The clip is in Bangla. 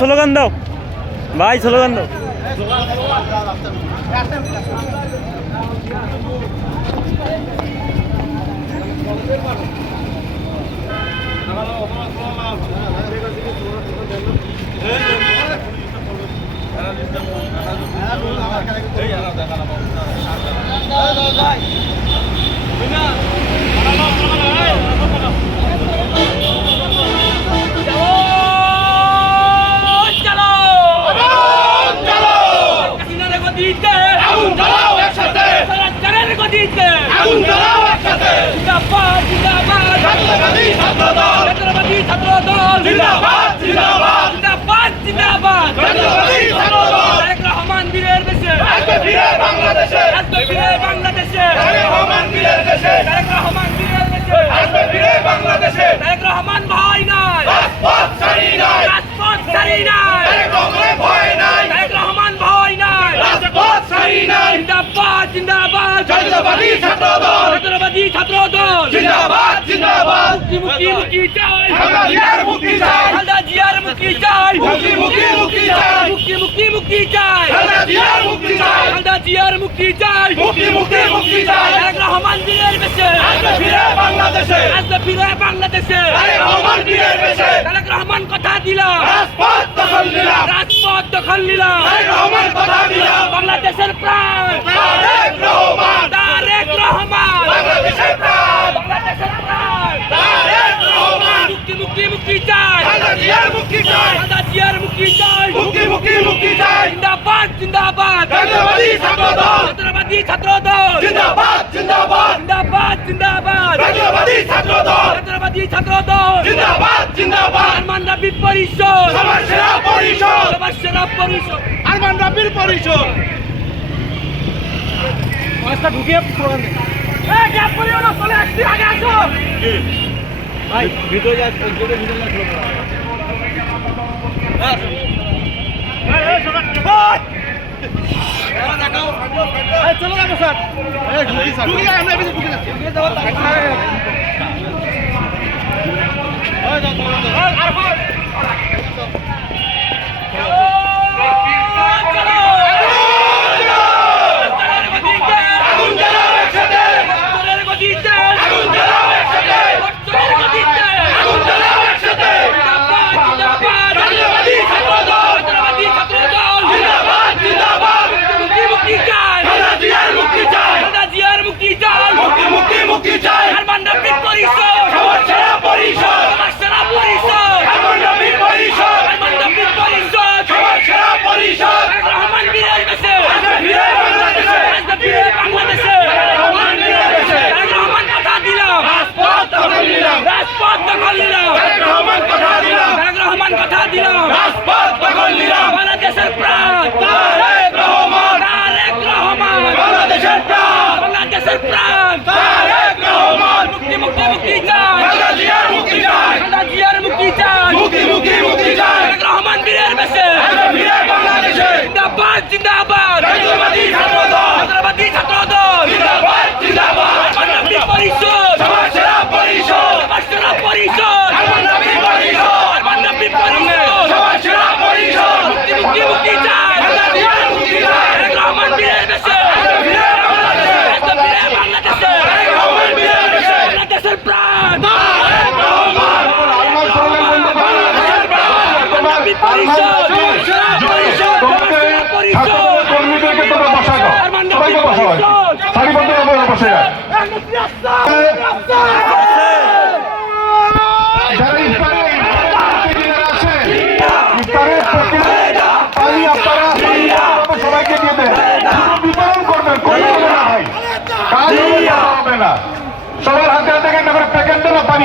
স্লোগান দাও ভাই, স্লোগান দাও। কথা দিলাম রাজপথ দখল নিলাম বাংলাদেশের প্রাণ তারেক রহমান বাংলাদেশের প্রাণ মুক্তি চাই মুক্তি চাই জিন্দাবাদ ছাত্রবাদী ছাত্র দল জিন্দাবাদ ছাত্রবাদী ছাত্র দল আরমান রাব্বি পরিষদ সবার সেরা পরিষদ আরমান রাব্বির পরিষদ মাস্টার ঢুকিয়ে প্রোগ্রাম দে। গ্যাপ করিও না, চলে আসছি, আগে আসো ভাই। ভিডিও যাচ্ছে, ভিডিও যাচ্ছে। চলো যাবো স্যার, ঢুকি আমরা ঢুকি যাচ্ছি। বাংলাদেশের প্রাণ তারেক রহমান বাংলাদেশের প্রাণ তারেক রহমান মুক্তি চাই মুক্তি চাই তারেক রহমান বীরের বেশে জিন্দাবাদ ছাত্রবাদী ছাত্র দল মানবিক পরিষদ সবার সেরা পরিষদ মানবিক পরিষদ সবার সেরা পরিষদ মুক্তি চাই তারেক রহমান বীরের বেশে বাংলাদেশের প্রাণ মানবিক পরিষদ কর্মীদেরকে তোমরা বসায় দাও, সবাইকে বসায় সারিবদ্ধভাবে বসে যায়। যারা ইফতারের আছে, ইফতারের পানি আপনারা সবাইকে দিয়ে দেন, বিতরণ করবেন, কোনো হবে না ভাই, কাজ হবে না। সবার হাতে হাতে প্যাকেট দেওয়া পানি।